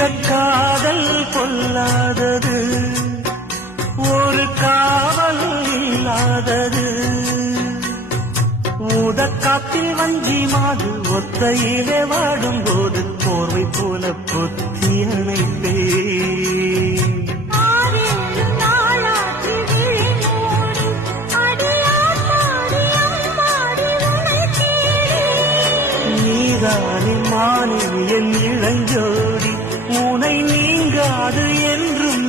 இந்த காதல் கொல்லாதது, ஒரு காவல் இல்லாதது. ஊதக்காத்தில் வஞ்சி மாது ஒத்தையிலே வாடும் போது போர்வை போல பொத்தி அணைப்பே. நீதானே மானே என் இளஞ்சோடி, உனை நீங்காது என்றும்